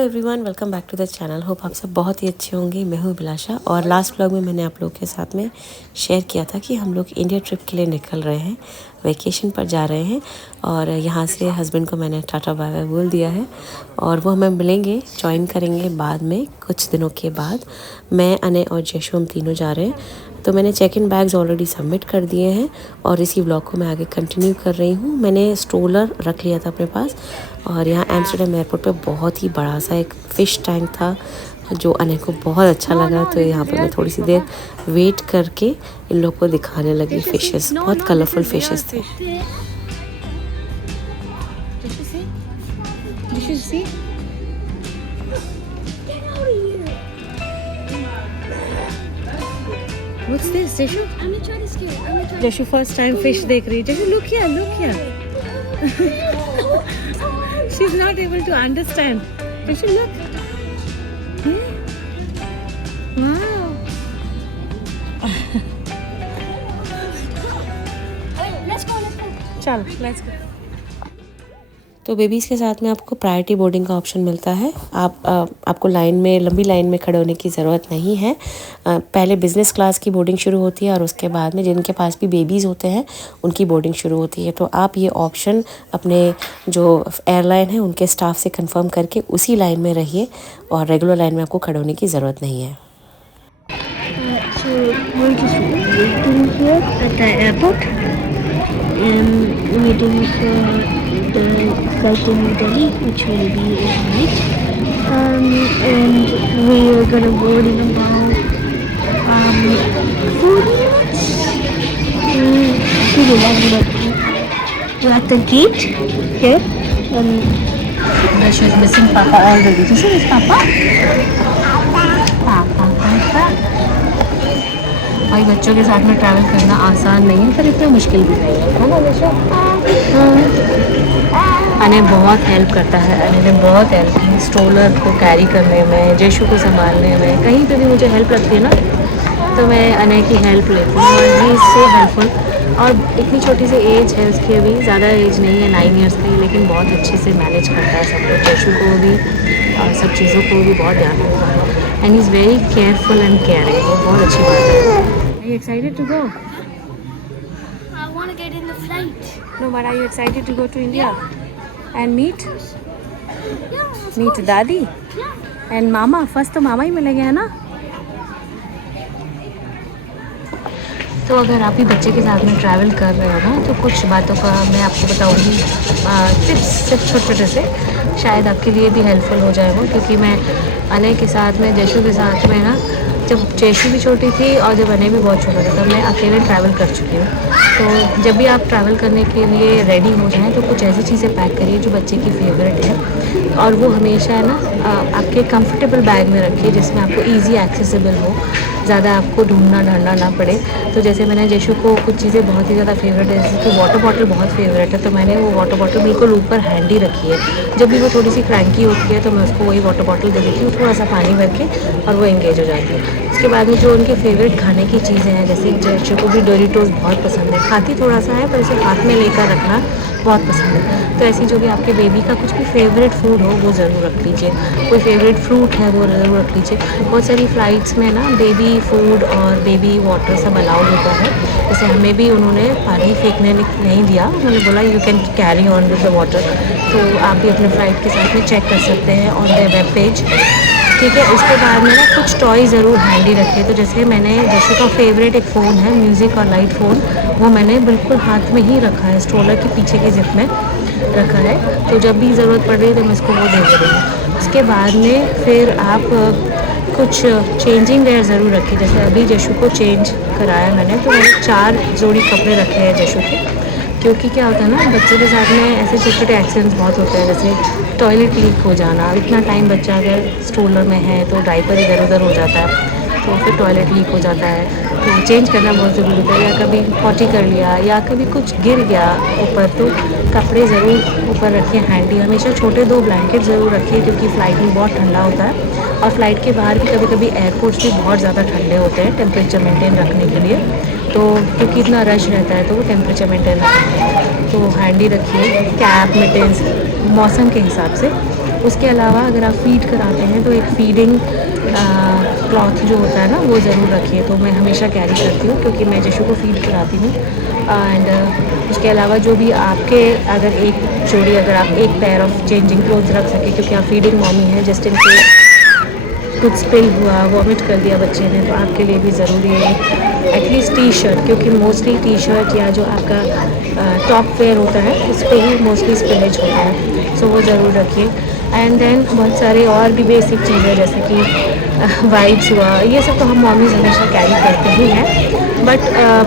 Hello everyone, welcome back to the channel. Hope आप सब बहुत ही अच्छे होंगे। मैं हूँ बिलाशा और लास्ट व्लॉग में मैंने आप लोगों के साथ में शेयर किया था कि हम लोग इंडिया ट्रिप के लिए निकल रहे हैं, वेकेशन पर जा रहे हैं और यहाँ से हस्बैंड को मैंने टाटा बाय बाय बोल दिया है और वो हमें मिलेंगे, ज्वाइन करेंगे बाद में कुछ दिनों के बाद। मैं, अने और जयशु हम तीनों जा रहे हैं। तो मैंने check in bags already submit कर दिए हैं और इसी व्लॉग को मैं आगे कंटिन्यू कर रही हूँ। मैंने स्ट्रोलर रख लिया था अपने पास और यहाँ एम्स्टर्डम एयरपोर्ट पे बहुत ही बड़ा सा एक फ़िश टैंक था जो अने को बहुत अच्छा लगा। तो यहाँ पे मैं थोड़ी सी देर वेट करके इन लोग को दिखाने लगी फ़िशेस। बहुत कलरफुल फ़िशेस थे। What's this, Jeshu? I'm gonna try to scare it. I'm gonna try. Jeshu first time fish देख रही है। Jeshu, look here, look here. She's not able to understand. Jeshu, look. Wow. Let's go. चल, let's go. तो babies के साथ में आपको priority boarding का ऑप्शन मिलता है। आपको लाइन में, लंबी लाइन में खड़े होने की ज़रूरत नहीं है। पहले बिज़नेस क्लास की बोर्डिंग शुरू होती है और उसके बाद में जिनके पास भी बेबीज़ होते हैं उनकी बोर्डिंग शुरू होती है। तो आप ये ऑप्शन अपने जो एयरलाइन है उनके स्टाफ से कंफर्म करके उसी लाइन में रहिए और रेगुलर लाइन में आपको खड़े होने की ज़रूरत नहीं है। Waiting for the flight to New Delhi, which will be overnight. And we are gonna board in about 4 minutes. We're at the gate here. She's missing Papa already. This is Papa. Papa. भाई बच्चों के साथ में travel करना आसान नहीं है पर इतना मुश्किल भी नहीं है ना बच्चों। अने बहुत हेल्प करता है। अने ने बहुत हेल्प की स्ट्रोलर को कैरी करने में, जयशु को संभालने में। कहीं पे भी मुझे हेल्प लगती है ना तो मैं अने की हेल्प लेती हूँ और ही सो हेल्पफुल। और इतनी छोटी सी एज है उसकी, अभी ज़्यादा एज नहीं है, 9 ईयर्स की, लेकिन बहुत अच्छे से मैनेज करता है सब कुछ। जयशु को भी और सब चीज़ों को भी बहुत ध्यान रखता है and is very careful and caring. वो बहुत अच्छी बात है। Are you excited to go? I want to get in the flight. No, but are you excited to go to India and meet Yeah. Daddy Yeah. and Mama? First तो मामा ही मिलेंगे, है ना? तो अगर आप भी बच्चे के साथ में ट्रैवल कर रहे हो ना तो कुछ बातों का मैं आपको बताऊंगी, टिप्स सिर्फ छोटे से, शायद आपके लिए भी हेल्पफुल हो जाए वो। क्योंकि मैं अनय के साथ में, जयशु के साथ में ना, जब जयशु भी छोटी थी और जब अनय भी बहुत छोटा था तब मैं अकेले ट्रैवल कर चुकी हूँ। तो जब भी आप ट्रैवल करने के लिए रेडी हो जाएं तो कुछ ऐसी चीज़ें पैक करिए जो बच्चे की फेवरेट है और वो हमेशा है ना आपके कंफर्टेबल बैग में रखिए जिसमें आपको ईजी एक्सेसिबल हो, ज़्यादा आपको ढूंढना ढांडना ना पड़े। तो जैसे मैंने जयशु को कुछ चीज़ें बहुत ही ज़्यादा फेवरेट है, जैसे कि वाटर बॉटल बहुत फेवरेट है, तो मैंने वो वाटर बॉटल बिल्कुल ऊपर हैंडी रखी है। जब भी वो थोड़ी सी क्रैंकी होती है तो मैं उसको वही वाटर बॉटल दे देती हूँ, थोड़ा सा पानी भर के, और वो एंगेज हो जाती है। उसके बाद में जो उनके फेवरेट खाने की चीज़ें हैं, जैसे जयशु को भी डोरिटोस बहुत पसंद है, खाती थोड़ा सा है पर इसे हाथ में लेकर रखना बहुत पसंद है। तो ऐसी जो भी आपके बेबी का कुछ भी फेवरेट फूड हो वो ज़रूर रख लीजिए। कोई फेवरेट फ्रूट है वो ज़रूर रख लीजिए। बहुत सारी फ़्लाइट्स में ना बेबी फूड और बेबी वाटर सब अलाउड होता है। जैसे हमें भी उन्होंने पानी फेंकने नहीं दिया, उन्होंने बोला you can carry on with the water. तो आप भी अपने फ़्लाइट के साथ में चेक कर सकते हैं ऑन द वेब पेज, ठीक है। उसके बाद में ना कुछ टॉय ज़रूर हैंडी रखे। तो जैसे मैंने, जैसे का फेवरेट एक फ़ोन है, म्यूज़िक और लाइट फ़ोन, वो मैंने बिल्कुल हाथ में ही रखा है, स्ट्रोलर के पीछे की जिप में रखा है। तो जब भी ज़रूरत पड़ रही है तो मैं इसको वो दे दे रही हूँ। उसके बाद में फिर आप कुछ चेंजिंग वेयर ज़रूर रखिए। जैसे अभी जयशु को चेंज कराया मैंने, तो मैंने 4 जोड़ी कपड़े रखे हैं जयशु के। क्योंकि क्या होता है ना, बच्चों के साथ में ऐसे छोटे छोटे एक्सीडेंट्स बहुत होते हैं, जैसे टॉयलेट लीक हो जाना। इतना टाइम बच्चा अगर स्ट्रोलर में है तो डायपर इधर उधर हो जाता है, तो फिर टॉयलेट लीक हो जाता है, तो चेंज करना बहुत ज़रूरी होता है। या कभी पॉटी कर लिया या कभी कुछ गिर गया ऊपर, तो कपड़े ज़रूर ऊपर रखिए हैंडी। हमेशा छोटे 2 ब्लैंकेट ज़रूर रखिए क्योंकि फ़्लाइट में बहुत ठंडा होता है और फ्लाइट के बाहर भी कभी कभी एयरपोर्ट्स भी बहुत ज़्यादा ठंडे होते हैं टेम्परेचर मेंटेन रखने के लिए। तो क्योंकि इतना रश रहता है तो वो टेम्परेचर मेंटेन रखते हैं, तो हैंडी रखिए। कैप, मिटेंस मौसम के हिसाब से उसके अलावा अगर आप फीड कराते हैं तो एक फीडिंग क्लॉथ जो होता है ना वो ज़रूर रखिए। तो मैं हमेशा कैरी करती हूँ क्योंकि मैं जशु को फीड कराती हूँ। एंड उसके अलावा जो भी आपके अगर एक जोड़ी अगर आप एक पेयर ऑफ चेंजिंग क्लोथ्स रख सकें क्योंकि आप फीडिंग मॉमी हैं, जस्ट इन केस कुछ स्पिल हुआ, वॉमिट कर दिया बच्चे ने, तो आपके लिए भी ज़रूरी है एटलीस्ट टी शर्ट, क्योंकि मोस्टली टी शर्ट या जो आपका टॉप वेयर होता है उस पर ही मोस्टली स्पिलेज होता है। सो वो ज़रूर रखिए। एंड देन बहुत सारे और भी बेसिक चीज़ें जैसे कि वाइप्स हुआ, ये सब तो हम मॉमीज़ हमेशा कैरी करते ही हैं। बट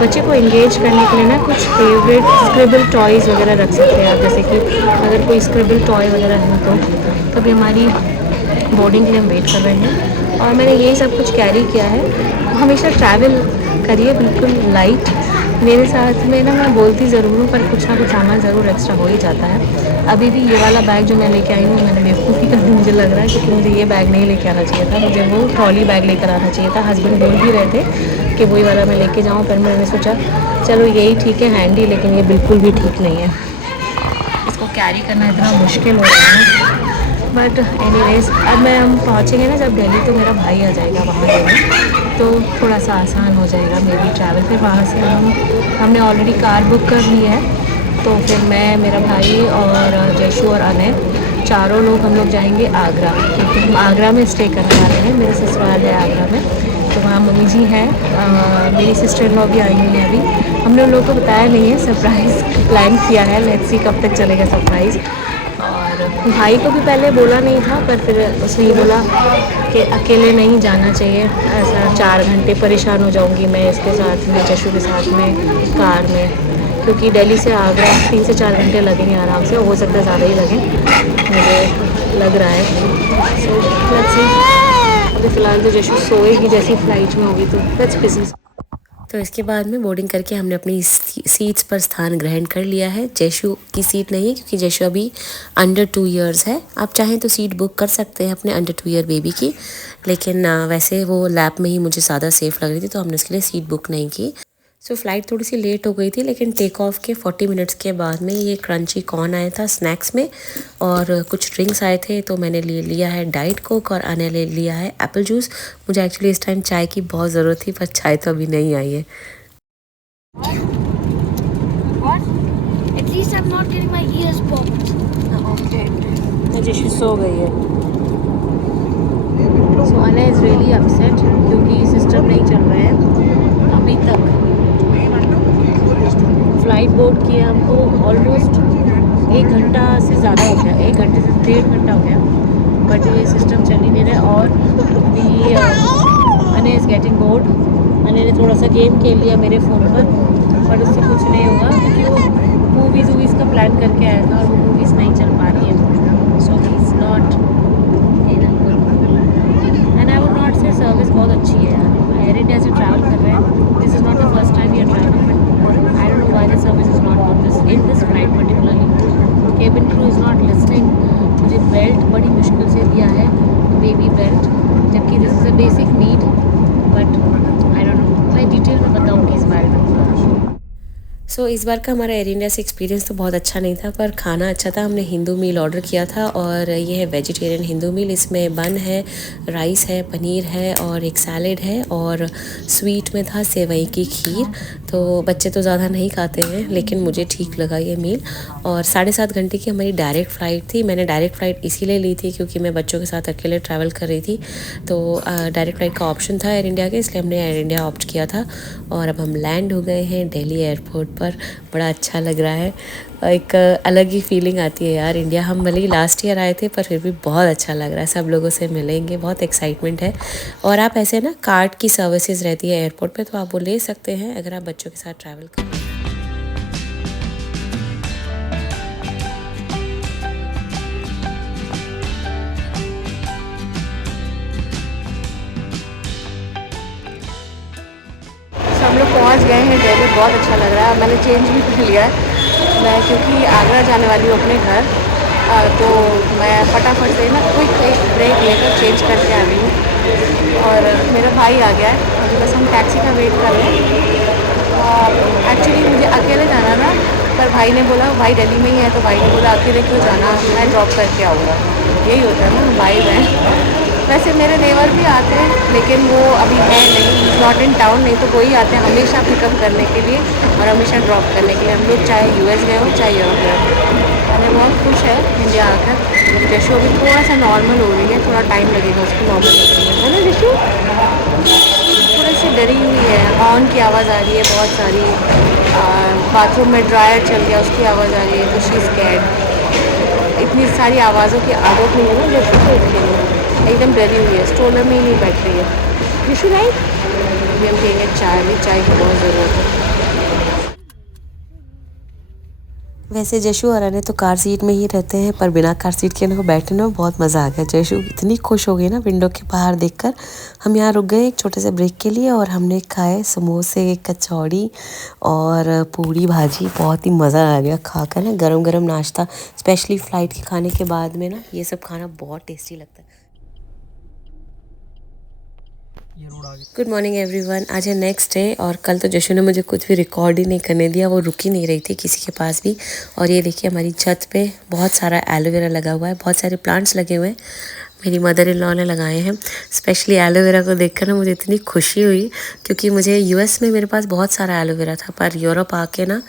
बच्चे को इंगेज करने के लिए ना कुछ फेवरेट स्क्रिबल टॉयज़ वगैरह रख सकते हैं आप, जैसे कि अगर कोई स्क्रिबल टॉय वगैरह है तो कभी हमारी बोर्डिंग के लिए हम वेट कर रहे हैं और मैंने यही सब कुछ कैरी किया है। हमेशा ट्रैवल करिए बिल्कुल लाइट। मेरे साथ में ना मैं बोलती ज़रूर हूँ पर कुछ ना कुछ सामान ज़रूर एक्स्ट्रा हो ही जाता है। अभी भी ये वाला बैग जो मैं लेके आई हूँ मैंने बेवकूफ़ी कर दी मुझे लग रहा है, क्योंकि मुझे ये बैग नहीं लेके आना चाहिए था, मुझे वो ट्रॉली बैग लेकर आना चाहिए था। हस्बैंड बोल भी रहे थे कि वही वाला मैं लेके जाऊँ, पर मैंने सोचा चलो यही ठीक है हैंडी, लेकिन ये बिल्कुल भी ठीक नहीं है। इसको कैरी करना इतना मुश्किल हो रहा है। बट एनीवेज़ अब हम पहुँचेंगे ना जब दिल्ली, तो मेरा भाई आ जाएगा वहाँ लेने, तो थोड़ा सा आसान हो जाएगा मे बी ट्रैवल। फिर वहाँ से हमने ऑलरेडी कार बुक कर ली है, तो फिर मैं, मेरा भाई और जयशु और अनय चारों लोग हम लोग जाएंगे आगरा, क्योंकि हम आगरा में स्टे करने वाले हैं। मेरे ससुराल है आगरा में, तो वहाँ मम्मी जी हैं, मेरी सिस्टर इन लॉ भी आई हुई हैं अभी। हमने उन लोगों को बताया नहीं है, सरप्राइज़ प्लान किया है, लेट्स सी कब तक चलेगा सरप्राइज़। और भाई को भी पहले बोला नहीं था, पर फिर उसने ये बोला कि अकेले नहीं जाना चाहिए, ऐसा 4 घंटे परेशान हो जाऊंगी मैं इसके साथ में, जशु के साथ में कार में, क्योंकि दिल्ली से आगरा 3 से 4 घंटे लगेंगे आराम से, हो सकता है ज़्यादा ही लगें, मुझे लग रहा है। So let's see. अभी फ़िलहाल तो जशु सोएगी, जैसी फ्लाइट में होगी तो लेट्स बिज़नेस। तो इसके बाद में बोर्डिंग करके हमने अपनी सीट्स पर स्थान ग्रहण कर लिया है। जयशु की सीट नहीं है क्योंकि जयशु अभी अंडर 2 इयर्स है। आप चाहें तो सीट बुक कर सकते हैं अपने अंडर 2 ईयर बेबी की, लेकिन वैसे वो लैप में ही मुझे ज़्यादा सेफ़ लग रही थी, तो हमने उसके लिए सीट बुक नहीं की। सो फ्लाइट थोड़ी सी लेट हो गई थी, लेकिन टेक ऑफ के 40 मिनट्स के बाद में ये क्रंची कॉर्न आया था स्नैक्स में, और कुछ ड्रिंक्स आए थे, तो मैंने लिया है डाइट कोक और अनय ले लिया है एप्पल जूस। मुझे एक्चुअली इस टाइम चाय की बहुत ज़रूरत थी, पर चाय तो अभी नहीं आई है। What? At least I'm not getting my ears popped. Okay. जशु सो गई है। सो अनय इज़ रियली अपसेट क्योंकि सिस्टम नहीं चल रहा है अभी तक। फ्लाइट बोर्ड किया हमको ऑलमोस्ट 1 घंटा से ज़्यादा हो गया, 1 घंटे से 1.5 घंटा हो गया, बट ये सिस्टम चल ही नहीं रहा है। और भी Anay is getting bored. Anay ने थोड़ा सा गेम खेल लिया मेरे फ़ोन पर उससे कुछ नहीं होगा, क्योंकि वो मूवीज़ का प्लान करके आया था और वो मूवीज़ नहीं चल पा रही है। So he is not in good, and I would not say service बहुत अच्छी है यार। एयर इंडिया से ट्रैवल कर रहे हैं, this is not the first time we are travelling, but I don't know why the service is not good in this flight particularly. Cabin crew is not listening. मुझे belt बड़ी मुश्किल से दिया है, बेबी बेल्ट, जबकि this is a basic need, but I don't know, मैं detail में बताऊँगी इस बारे में। सो इस बार का हमारा एयर इंडिया से एक्सपीरियंस तो बहुत अच्छा नहीं था, पर खाना अच्छा था। हमने हिंदू मील ऑर्डर किया था और ये है वेजिटेरियन हिंदू मील। इसमें बन है, राइस है, पनीर है और एक सैलेड है, और स्वीट में था सेवई की खीर। तो बच्चे तो ज़्यादा नहीं खाते हैं, लेकिन मुझे ठीक लगा ये मील। और 7.5 घंटे की हमारी डायरेक्ट फ़्लाइट थी। मैंने डायरेक्ट फ़्लाइट इसीलिए ली थी क्योंकि मैं बच्चों के साथ अकेले ट्रैवल कर रही थी, तो डायरेक्ट फ़्लाइट का ऑप्शन था एयर इंडिया के, इसलिए हमने एयर इंडिया ऑप्ट किया था। और अब हम लैंड हो गए हैं दिल्ली एयरपोर्ट पर। बड़ा अच्छा लग रहा है, एक अलग ही फीलिंग आती है यार। इंडिया हम भले ही लास्ट ईयर आए थे, पर फिर भी बहुत अच्छा लग रहा है, सब लोगों से मिलेंगे, बहुत एक्साइटमेंट है। और आप ऐसे ना कार्ड की सर्विसेज रहती है एयरपोर्ट पे, तो आप वो ले सकते हैं अगर आप बच्चों के साथ ट्रैवल करें। हम लोग पहुँच गए हैं दिल्ली, बहुत अच्छा लग रहा है। मैंने चेंज भी कर लिया है मैं, क्योंकि आगरा जाने वाली हूँ अपने घर, तो मैं फटाफट से ना क्विक एक ब्रेक लेकर चेंज करके आ रही हूँ। और मेरा भाई आ गया है, अभी बस हम टैक्सी का वेट कर रहे हैं। एक्चुअली मुझे अकेले जाना था, पर भाई ने बोला, भाई दिल्ली में ही है, तो भाई ने बोला अकेले क्यों जाना, मैं ड्रॉप करके आऊँगा। यही होता है ना, भाई बहन। वैसे मेरे नेवर भी आते हैं लेकिन वो अभी है नहीं, नॉट इन टाउन, नहीं तो वही आते हैं हमेशा पिकअप करने के लिए और हमेशा ड्रॉप करने के लिए। हम लोग चाहे यूएस गए हो चाहे यूरोप गए हो। हमें बहुत खुश है इंडिया आकर। जशु अभी थोड़ा सा नॉर्मल हो रही है, थोड़ा टाइम लगेगा उसको नॉर्मल होने में, है ना जशु? थोड़ी सी डरी हुई है, हॉर्न की आवाज़ आ रही है बहुत सारी, बाथरूम में ड्रायर चल गया उसकी आवाज़ आ रही है, तो शी इज़ स्कैर्ड। इतनी सारी आवाज़ों की आदत नहीं है ना जशु को, इसके लिए एकदम डरी हुई है, स्ट्रोलर में ही नहीं बैठ रही है। जशु राइट, अभी हम पियेंगे चाय, भी चाय की बहुत ज़रूरत है। वैसे जशु और अने तो कार सीट में ही रहते हैं, पर बिना कार सीट के इनको बैठने में बहुत मज़ा आ गया। जशु इतनी खुश हो गई ना विंडो के बाहर देखकर। हम यहाँ रुक गए एक छोटे से ब्रेक के लिए और हमने खाए समोसे, कचौड़ी और पूड़ी भाजी। बहुत ही मज़ा आ गया खाकर ना, गरम गरम नाश्ता, स्पेशली फ़्लाइट के खाने के बाद में ना ये सब खाना बहुत टेस्टी लगता है। Good morning everyone. आज है नेक्स्ट डे और कल तो जशु ने मुझे कुछ भी रिकॉर्ड ही नहीं करने दिया, वो रुक ही नहीं रही थी किसी के पास भी। और ये देखिए हमारी छत पे बहुत सारा एलोवेरा लगा हुआ है, बहुत सारे प्लांट्स लगे हुए हैं, मेरी मदर इन लॉ ने लगाए हैं। स्पेशली एलोवेरा को देखकर ना मुझे इतनी खुशी हुई, क्योंकि मुझे यूएस में मेरे पास बहुत सारा एलोवेरा था, पर यूरोप आके ना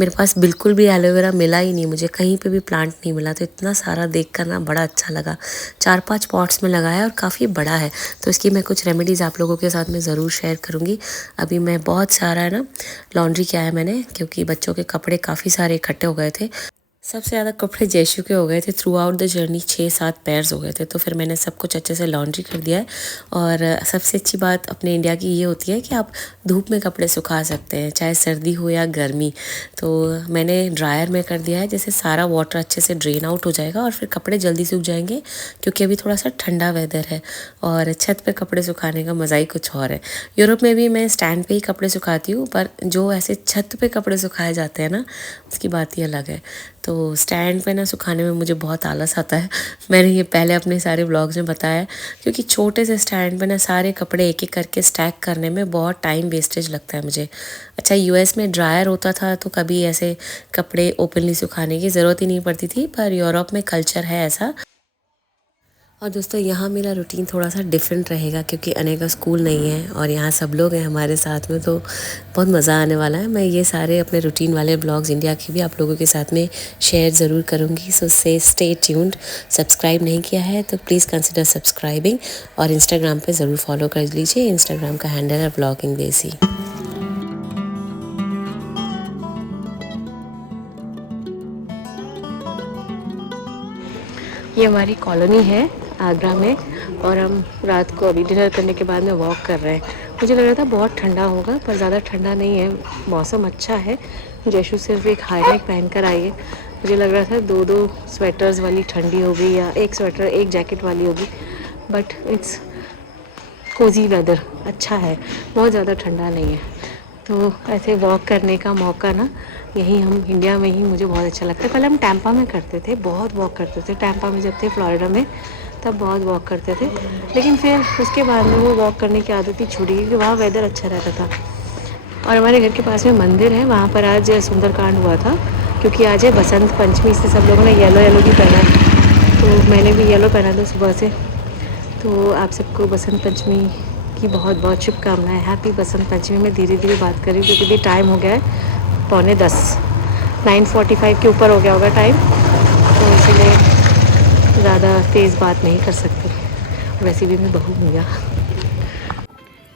मेरे पास बिल्कुल भी एलोवेरा मिला ही नहीं, मुझे कहीं पे भी प्लांट नहीं मिला। तो इतना सारा देखकर ना बड़ा अच्छा लगा। 4-5 पॉट्स में लगाया और काफ़ी बड़ा है, तो इसकी मैं कुछ रेमेडीज़ आप लोगों के साथ में ज़रूर शेयर करूँगी। अभी मैं बहुत सारा है ना लॉन्ड्री किया है मैंने, क्योंकि बच्चों के कपड़े काफ़ी सारे इकट्ठे हो गए थे। सबसे ज़्यादा कपड़े जयशु के हो गए थे, through out the journey 6-7 pairs हो गए थे, तो फिर मैंने सब कुछ अच्छे से लॉन्ड्री कर दिया है। और सबसे अच्छी बात अपने इंडिया की ये होती है कि आप धूप में कपड़े सुखा सकते हैं, चाहे सर्दी हो या गर्मी। तो मैंने ड्रायर में कर दिया है, जैसे सारा वाटर अच्छे से ड्रेन आउट हो जाएगा और फिर कपड़े जल्दी सूख जाएंगे, क्योंकि अभी थोड़ा सा ठंडा वेदर है और छत पर कपड़े सुखाने का मज़ा ही कुछ और है। यूरोप में भी मैं स्टैंड पर ही कपड़े सुखाती हूँ, पर जो ऐसे छत पर कपड़े सुखाए जाते हैं ना, उसकी बात ही अलग है। तो स्टैंड पे ना सुखाने में मुझे बहुत आलस आता है। मैंने ये पहले अपने सारे व्लॉग्स में बताया, क्योंकि छोटे से स्टैंड पे ना सारे कपड़े एक एक करके स्टैक करने में बहुत टाइम वेस्टेज लगता है मुझे। अच्छा, यूएस में ड्रायर होता था तो कभी ऐसे कपड़े ओपनली सुखाने की ज़रूरत ही नहीं पड़ती थी, पर यूरोप में कल्चर है ऐसा। और दोस्तों यहाँ मेरा रूटीन थोड़ा सा डिफरेंट रहेगा, क्योंकि अने का स्कूल नहीं है और यहाँ सब लोग हैं हमारे साथ में, तो बहुत मज़ा आने वाला है। मैं ये सारे अपने रूटीन वाले ब्लॉग्स इंडिया के भी आप लोगों के साथ में शेयर ज़रूर करूँगी। So stay tuned. सब्सक्राइब नहीं किया है तो प्लीज़ कंसिडर सब्सक्राइबिंग, और इंस्टाग्राम पे ज़रूर फॉलो कर लीजिए। इंस्टाग्राम का हैंडल है व्लॉगिंग देसी। ये हमारी कॉलोनी है आगरा में, और हम रात को अभी डिनर करने के बाद में वॉक कर रहे हैं। मुझे लग रहा था बहुत ठंडा होगा, पर ज़्यादा ठंडा नहीं है, मौसम अच्छा है। जयशु सिर्फ एक हाई नेक पहन कर आई है। मुझे लग रहा था 2-2 स्वेटर्स वाली ठंडी होगी या एक स्वेटर एक जैकेट वाली होगी, बट इट्स कोजी वेदर, अच्छा है, बहुत ज़्यादा ठंडा नहीं है। तो ऐसे वॉक करने का मौका ना यहीं हम इंडिया में ही मुझे बहुत अच्छा लगता है। पहले हम टैंपा में करते थे, बहुत वॉक करते थे टैंपा में, जब थे फ्लोरिडा में तब बहुत वॉक करते थे, लेकिन फिर उसके बाद में वो वॉक करने की आदत ही छूटी, क्योंकि वहाँ वेदर अच्छा रहता था। और हमारे घर के पास में मंदिर है, वहाँ पर आज सुंदरकांड हुआ था, क्योंकि आज है बसंत पंचमी, से सब लोगों ने येलो येलो भी पहना, तो मैंने भी येलो पहना था सुबह से। तो आप सबको बसंत पंचमी की बहुत बहुत शुभकामनाएं। हैप्पी बसंत पंचमी। मैं धीरे धीरे बात कर रही हूँ, क्योंकि भी टाइम हो गया है 9:45, 9:45 के ऊपर हो गया होगा टाइम, तो इसलिए ज़्यादा तेज़ बात नहीं कर सकती, वैसे भी मैं बहू हूँ।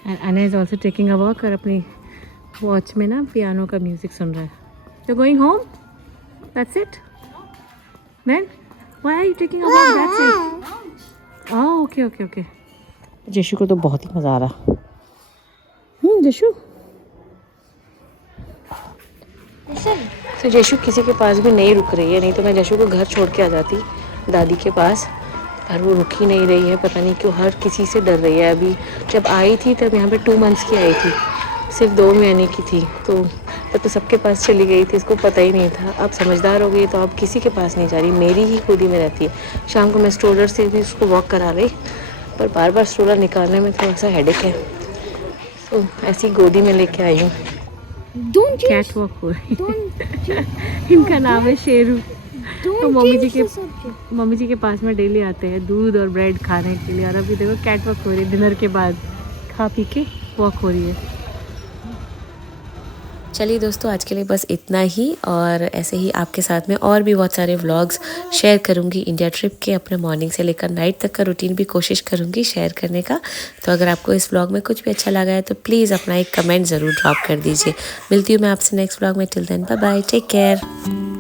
एंड अना is also taking a walk, और अपनी वॉच में ना पियानो का म्यूज़िक सुन रहा है। तो going home, that's it then, why are you taking a walk, that's it. Oh okay okay okay. Jashu को तो बहुत ही मज़ा आ रहा। जशु, तो जशु किसी के पास भी नहीं रुक रही है, नहीं तो मैं जशु को घर छोड़ के आ जाती दादी के पास, पर वो रुक ही नहीं रही है, पता नहीं क्यों, हर किसी से डर रही है। अभी जब आई थी तब यहाँ पे 2 मंथ्स की आई थी, सिर्फ 2 महीने की थी, तो तब तो सबके पास चली गई थी, इसको पता ही नहीं था। अब समझदार हो गई तो अब किसी के पास नहीं जा रही, मेरी ही खुदी में रहती है। शाम को मैं स्ट्रोलर से भी उसको वॉक करा रही, पर बार बार स्ट्रोलर निकालने में थोड़ा सा हेडेक है, तो ऐसी गोदी में लेके आई हूँ। कैट वॉक हो रही है। इनका नाम है शेरू। तो मम्मी जी के पास में डेली आते हैं दूध और ब्रेड खाने के लिए। और अभी देखो कैट वॉक हो रही है, डिनर के बाद खा पी के वॉक हो रही है। चलिए दोस्तों, आज के लिए बस इतना ही, और ऐसे ही आपके साथ में और भी बहुत सारे व्लॉग्स शेयर करूंगी इंडिया ट्रिप के। अपने मॉर्निंग से लेकर नाइट तक का रूटीन भी कोशिश करूंगी शेयर करने का। तो अगर आपको इस व्लॉग में कुछ भी अच्छा लगा है तो प्लीज़ अपना एक कमेंट ज़रूर ड्रॉप कर दीजिए। मिलती हूँ मैं आपसे नेक्स्ट व्लॉग में। Till then bye bye, take care.